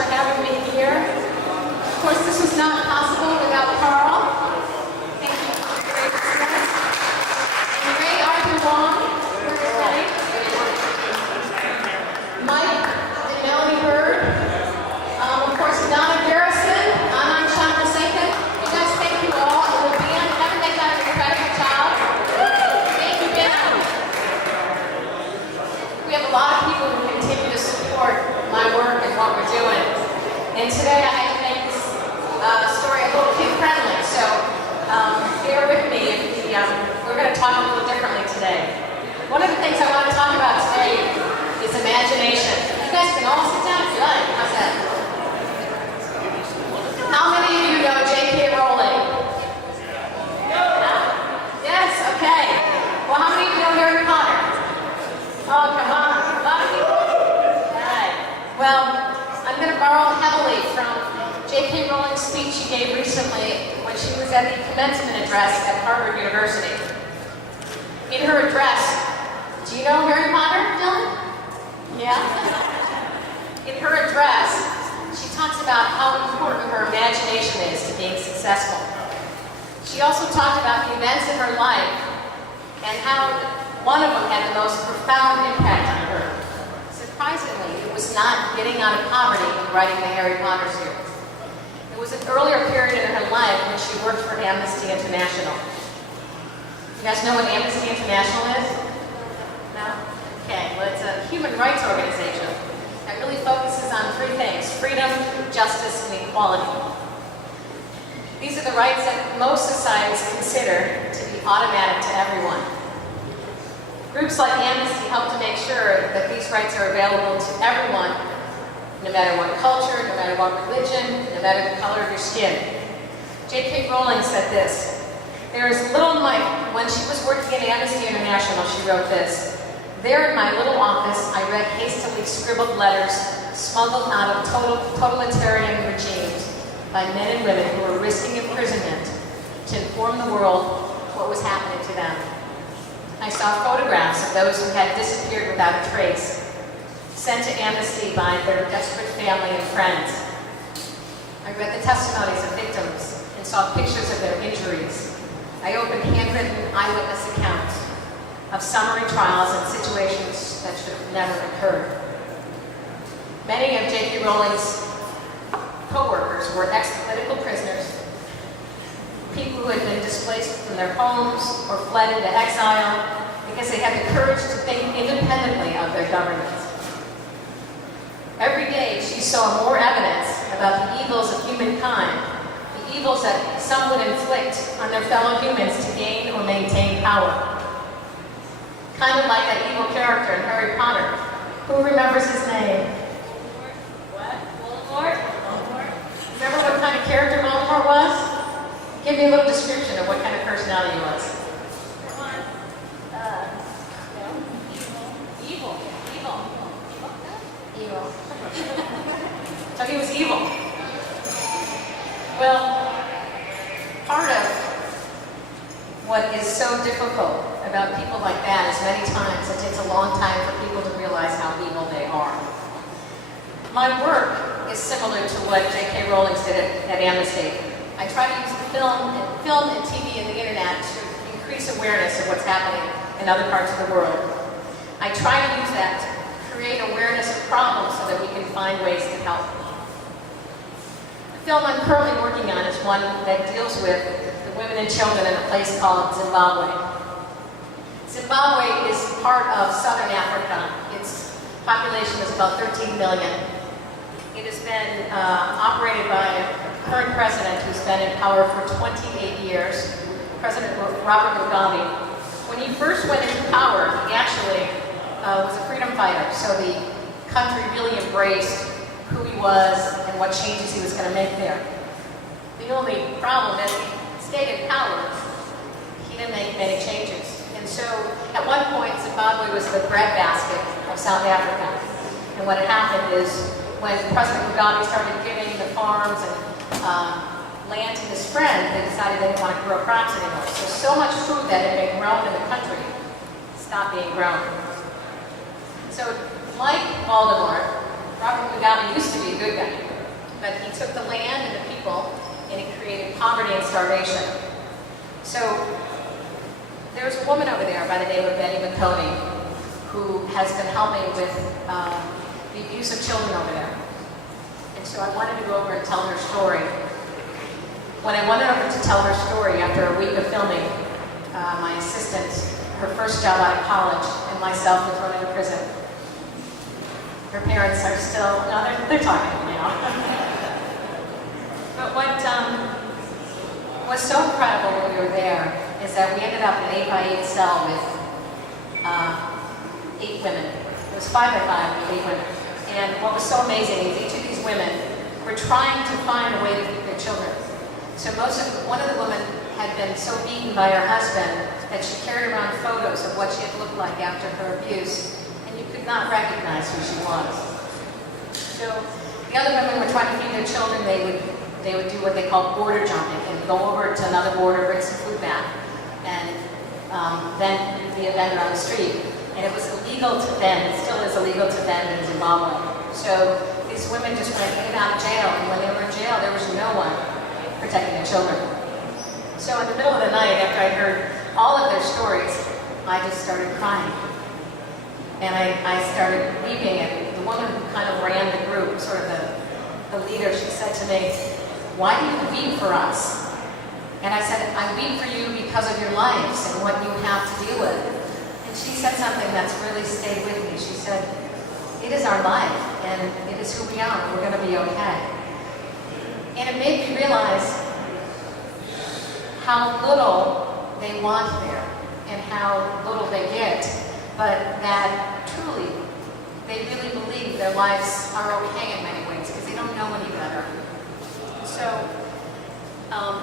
for having me here. Of course, this was not possible without Karl. Thank you for your great success. And Ray Arthur Wang, Mike and Melanie Bird. Of course, Donna Garrison, Anand Chandrasekhar. You guys, thank you all. And the band, haven't they done an incredible job? Thank you, band. We have a lot of people who continue to support my work and what we're doing. And today I had to make this story a little kid-friendly, so bear with me. We're going to talk a little differently today. One of the things I want to talk about today is imagination. You guys can all sit down if you like. How's that? How many of you know J.K. Rowling? Yes, okay. Well, how many of you know Harry Potter? Oh, come on. A lot of people? All right. Well, I'm going to borrow heavily from J.K. Rowling's speech she gave recently when she was at the commencement address at Harvard University. In her address, do you know Harry Potter, Dylan? Yeah? In her address, she talks about how important her imagination is to being successful. She also talked about the events in her life and how one of them had the most profound impact on her. Surprisingly, it was not getting out of poverty and writing the Harry Potter series. It was an earlier period in her life when she worked for Amnesty International. You guys know what Amnesty International is? No? Okay, well it's a human rights organization that really focuses on three things: freedom, justice, and equality. These are the rights that most societies consider to be automatic to everyone. Groups like Amnesty help to make sure that these rights are available to everyone, no matter what culture, no matter what religion, no matter the color of your skin. J.K. Rowling said this: "There is little Mike." When she was working at Amnesty International, she wrote this: "There in my little office, I read hastily scribbled letters smuggled out of totalitarian regimes by men and women who were risking imprisonment to inform the world what was happening to them. I saw photographs of those who had disappeared without a trace, sent to Amnesty by their desperate family and friends. I read the testimonies of victims and saw pictures of their injuries. I opened handwritten eyewitness accounts of summary trials and situations that should have never occurred." Many of J.K. Rowling's co-workers were ex-political prisoners, people who had been displaced from their homes or fled into exile because they had the courage to think independently of their governments. Every day she saw more evidence about the evils of humankind, the evils that some would inflict on their fellow humans to gain or maintain power. Kind of like that evil character in Harry Potter. Who remembers his name? What? Voldemort? Remember what kind of character Voldemort was? Give me a little description of what kind of personality he was. Evil. So he was evil. Well, part of what is so difficult about people like that is many times it takes a long time for people to realize how evil they are. My work is similar to what J.K. Rowling did at Amnesty. I try to use the film and TV and the internet to increase awareness of what's happening in other parts of the world. I try to use that to create awareness of problems so that we can find ways to help. The film I'm currently working on is one that deals with the women and children in a place called Zimbabwe. Zimbabwe is part of southern Africa. Its population is about 13 million. It has been operated by a current president who's been in power for 28 years, President Robert Mugabe. When he first went into power, he actually was a freedom fighter, so the country really embraced who he was and what changes he was going to make there. The only problem is he stayed in power. He didn't make many changes. And so at one point, Zimbabwe was the breadbasket of South Africa. And what had happened is when President Mugabe started giving the farms and land to his friend, they decided they didn't want to grow crops anymore. So much food that had been grown in the country stopped being grown. So like Voldemort, Robert Mugabe used to be a good guy. but he took the land and the people, and he created poverty and starvation. So there's a woman over there by the name of Betty McConey who has been helping with the abuse of children over there. And so I wanted to go over and tell her story. When I went over to tell her story after a week of filming, my assistant, her first job out of college, and myself was thrown into prison. Her parents are still, no, they're talking now. But what was so incredible when we were there is that we ended up in an 8x8 cell with 8 women. It was 5x5 with 8 women. And what was so amazing is each of these women were trying to find a way to feed their children. So one of the women had been so beaten by her husband that she carried around photos of what she had looked like after her abuse, and you could not recognize who she was. So the other women were trying to feed their children. They would do what they call border jumping and go over to another border, bring some food back, and then be a vendor on the street. And it was illegal to vend. It still is illegal to vend in Zimbabwe. So these women just went in and out of jail, and when they were in jail, there was no one protecting their children. So in the middle of the night, after I heard all of their stories, I just started crying. And I started weeping, and the woman who kind of ran the group, sort of the leader, she said to me, "Why do you weep for us?" And I said, "I weep for you because of your lives and what you have to deal with." And she said something that's really stayed with me. She said, "It is our life, and it is who we are. We're going to be okay." And it made me realize how little they want there and how little they get, but that truly they really believe their lives are okay in many ways because they don't know any better. So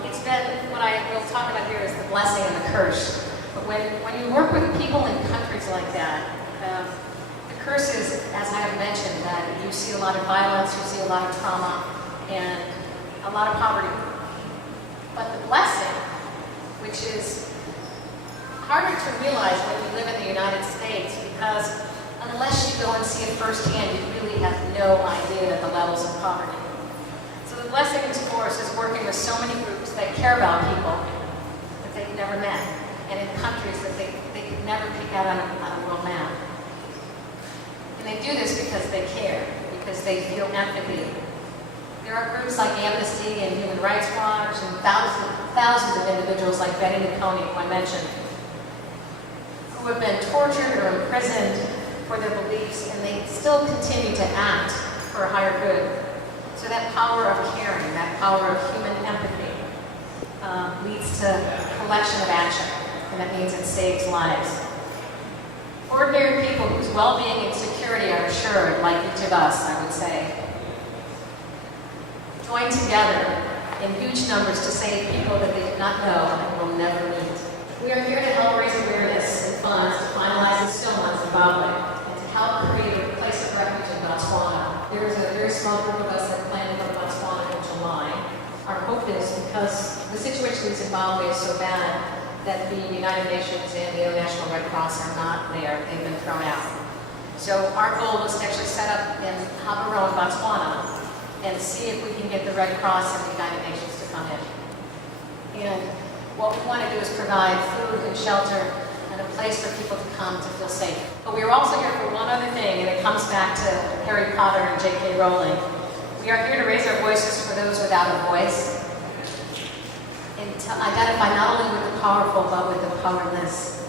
it's been, what I will talk about here is the blessing and the curse. But when you work with people in countries like that, the curse is, as I have mentioned, that you see a lot of violence, you see a lot of trauma, and a lot of poverty. But the blessing, which is harder to realize when you live in the United States, because unless you go and see it firsthand, you really have no idea the levels of poverty. So the blessing, of course, is working with so many groups that care about people that they've never met, and in countries that they could never pick out on a world map. And they do this because they care, because they feel empathy. There are groups like Amnesty and Human Rights Watch and thousands of individuals like Betty McConey, who I mentioned, who have been tortured or imprisoned for their beliefs, and they still continue to act for a higher good. So that power of caring, that power of human empathy leads to collection of action, and that means it saves lives. Ordinary people whose well-being and security are assured, like each of us, I would say, join together in huge numbers to save people that they did not know and will never meet. We are here to help raise awareness and funds to finalize the stone in Zimbabwe and to help create a place of refuge in Botswana. There is a very small group of us that plan to go to Botswana in July. Our hope is, because the situation in Zimbabwe is so bad, that the United Nations and the International Red Cross are not there. They've been thrown out. So our goal was to actually set up in Gaborone, Botswana, and see if we can get the Red Cross and the United Nations to come in. And what we want to do is provide food and shelter and a place for people to come to feel safe. But we are also here for one other thing, and it comes back to Harry Potter and J.K. Rowling. We are here to raise our voices for those without a voice, and to identify not only with the powerful, but with the powerless.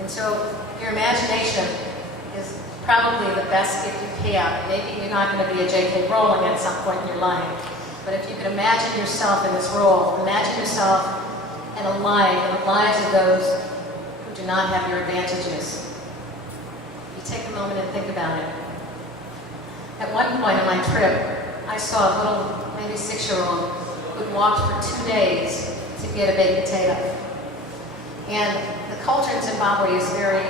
And so your imagination is probably the best gift you have. Maybe you're not going to be a J.K. Rowling at some point in your life, but if you can imagine yourself in this role, imagine yourself in the lives of those who do not have your advantages. You take a moment and think about it. At one point on my trip, I saw a little, maybe 6-year-old, who walked for 2 days to get a baked potato. And the culture in Zimbabwe is very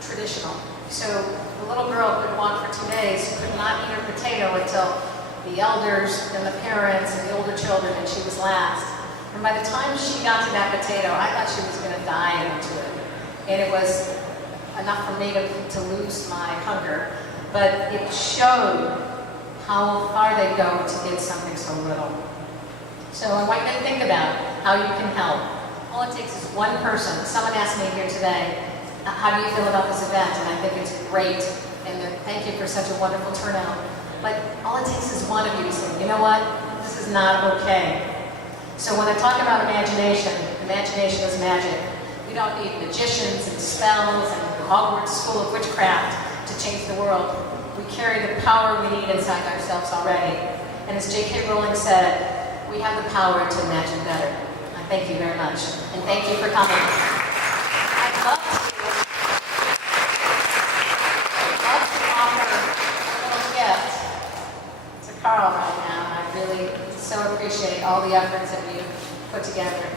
traditional. So the little girl who had walked for 2 days could not eat her potato until the elders and the parents and the older children, and she was last. And by the time she got to that potato, I thought she was going to die into it. And it was enough for me to lose my hunger. but it showed how far they go to give something so little. So I want you to think about how you can help. All it takes is one person. Someone asked me here today, how do you feel about this event? And I think it's great, and thank you for such a wonderful turnout. But all it takes is one of you to say, you know what, this is not okay. So when I talk about imagination, imagination is magic. We don't need magicians and spells and Hogwarts School of Witchcraft to change the world. We carry the power we need inside ourselves already. And as J.K. Rowling said, we have the power to imagine better. I thank you very much. And thank you for coming. I'd love to offer a little gift to Karl right now. I really so appreciate all the efforts that you put together.